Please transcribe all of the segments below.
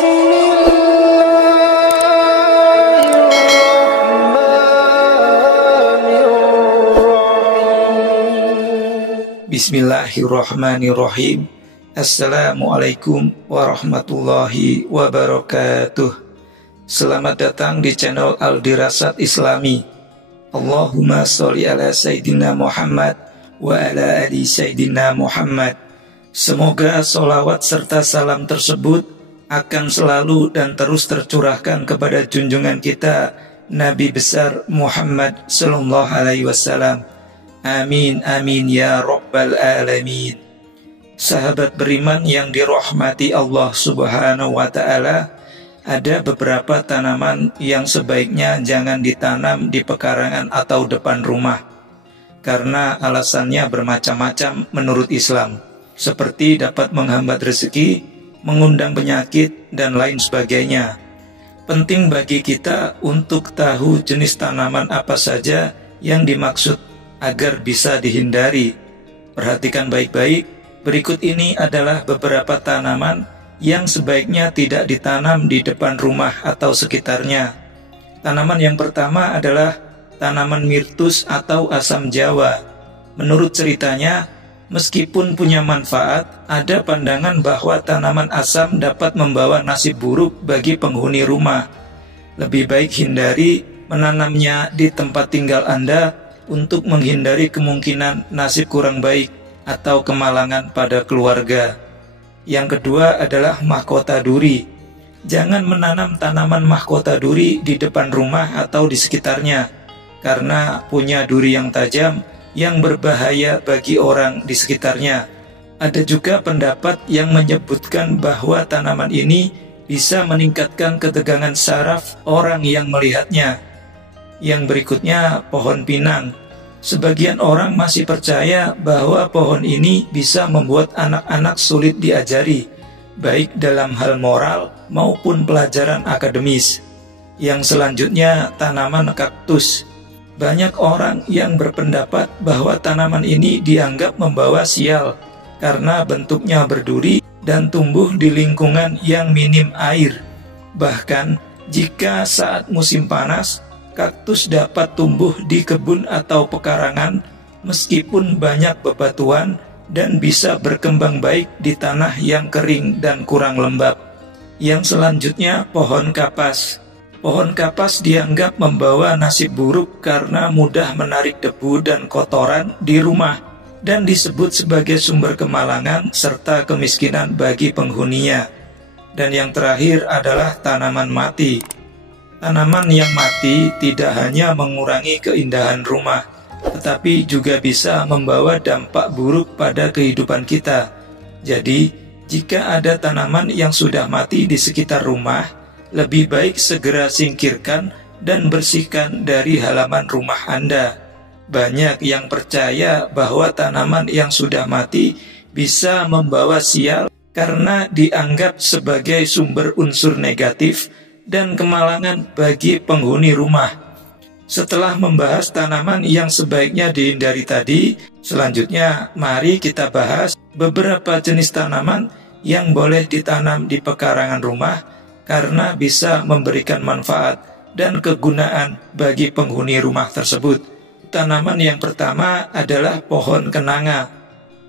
Bismillahirrahmanirrahim. Assalamualaikum warahmatullahi wabarakatuh. Selamat datang di channel Al-Dirasat Islami. Allahumma sholli ala Sayyidina Muhammad wa ala ali Sayyidina Muhammad. Semoga sholawat serta salam tersebut akan selalu dan terus tercurahkan kepada junjungan kita Nabi besar Muhammad sallallahu alaihi wasallam. Amin amin ya rabbal alamin. Sahabat beriman yang dirahmati Allah subhanahu wa ta'ala, ada beberapa tanaman yang sebaiknya jangan ditanam di pekarangan atau depan rumah, karena alasannya bermacam-macam menurut Islam, seperti dapat menghambat rezeki, mengundang penyakit, dan lain sebagainya. Penting bagi kita untuk tahu jenis tanaman apa saja yang dimaksud agar bisa dihindari. Perhatikan baik-baik, berikut ini adalah beberapa tanaman yang sebaiknya tidak ditanam di depan rumah atau sekitarnya. Tanaman yang pertama adalah tanaman mirtus atau asam jawa. Menurut ceritanya, meskipun punya manfaat, ada pandangan bahwa tanaman asam dapat membawa nasib buruk bagi penghuni rumah. Lebih baik hindari menanamnya di tempat tinggal Anda untuk menghindari kemungkinan nasib kurang baik atau kemalangan pada keluarga. Yang kedua adalah mahkota duri. Jangan menanam tanaman mahkota duri di depan rumah atau di sekitarnya, karena punya duri yang tajam yang berbahaya bagi orang di sekitarnya. Ada juga pendapat yang menyebutkan bahwa tanaman ini bisa meningkatkan ketegangan saraf orang yang melihatnya. Yang berikutnya, pohon pinang. Sebagian orang masih percaya bahwa pohon ini bisa membuat anak-anak sulit diajari, baik dalam hal moral maupun pelajaran akademis. Yang selanjutnya, tanaman kaktus. Banyak orang yang berpendapat bahwa tanaman ini dianggap membawa sial karena bentuknya berduri dan tumbuh di lingkungan yang minim air. Bahkan jika saat musim panas, kaktus dapat tumbuh di kebun atau pekarangan meskipun banyak bebatuan dan bisa berkembang baik di tanah yang kering dan kurang lembab. Yang selanjutnya, pohon kapas. Pohon kapas dianggap membawa nasib buruk karena mudah menarik debu dan kotoran di rumah dan disebut sebagai sumber kemalangan serta kemiskinan bagi penghuninya. Dan yang terakhir adalah tanaman mati. Tanaman yang mati tidak hanya mengurangi keindahan rumah, tetapi juga bisa membawa dampak buruk pada kehidupan kita. Jadi, jika ada tanaman yang sudah mati di sekitar rumah, lebih baik segera singkirkan dan bersihkan dari halaman rumah Anda. Banyak yang percaya bahwa tanaman yang sudah mati bisa membawa sial karena dianggap sebagai sumber unsur negatif dan kemalangan bagi penghuni rumah. Setelah membahas tanaman yang sebaiknya dihindari tadi, selanjutnya mari kita bahas beberapa jenis tanaman yang boleh ditanam di pekarangan rumah karena bisa memberikan manfaat dan kegunaan bagi penghuni rumah tersebut. Tanaman yang pertama adalah pohon kenanga.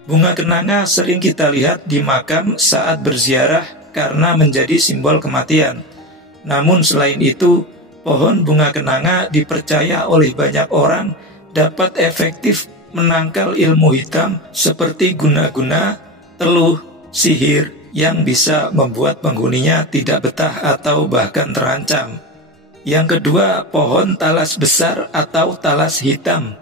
Bunga kenanga sering kita lihat di makam saat berziarah karena menjadi simbol kematian. Namun selain itu, pohon bunga kenanga dipercaya oleh banyak orang dapat efektif menangkal ilmu hitam seperti guna-guna, teluh, sihir yang bisa membuat penghuninya tidak betah atau bahkan terancam. Yang kedua, pohon talas besar atau talas hitam.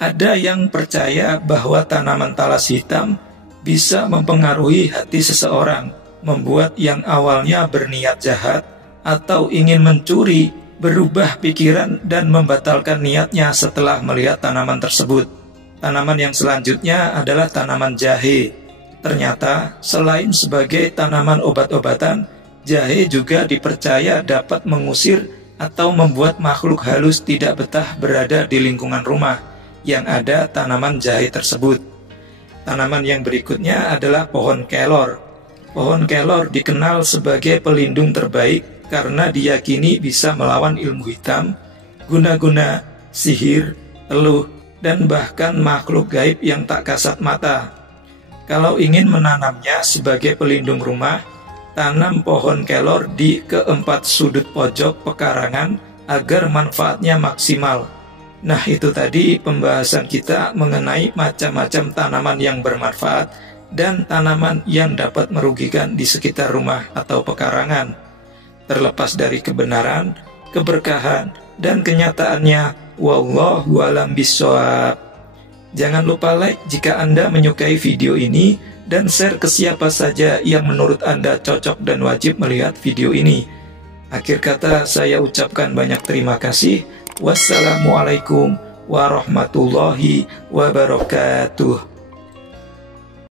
Ada yang percaya bahwa tanaman talas hitam bisa mempengaruhi hati seseorang, membuat yang awalnya berniat jahat atau ingin mencuri berubah pikiran dan membatalkan niatnya setelah melihat tanaman tersebut. Tanaman yang selanjutnya adalah tanaman jahe. Ternyata selain sebagai tanaman obat-obatan, jahe juga dipercaya dapat mengusir atau membuat makhluk halus tidak betah berada di lingkungan rumah yang ada tanaman jahe tersebut. Tanaman yang berikutnya adalah pohon kelor. Pohon kelor dikenal sebagai pelindung terbaik karena diyakini bisa melawan ilmu hitam, guna-guna, sihir, teluh, dan bahkan makhluk gaib yang tak kasat mata. Kalau ingin menanamnya sebagai pelindung rumah, tanam pohon kelor di keempat sudut pojok pekarangan agar manfaatnya maksimal. Nah, itu tadi pembahasan kita mengenai macam-macam tanaman yang bermanfaat dan tanaman yang dapat merugikan di sekitar rumah atau pekarangan. Terlepas dari kebenaran, keberkahan, dan kenyataannya, wallahu a'lam bishawab. Jangan lupa like jika Anda menyukai video ini dan share ke siapa saja yang menurut Anda cocok dan wajib melihat video ini. Akhir kata saya ucapkan banyak terima kasih. Wassalamualaikum warahmatullahi wabarakatuh.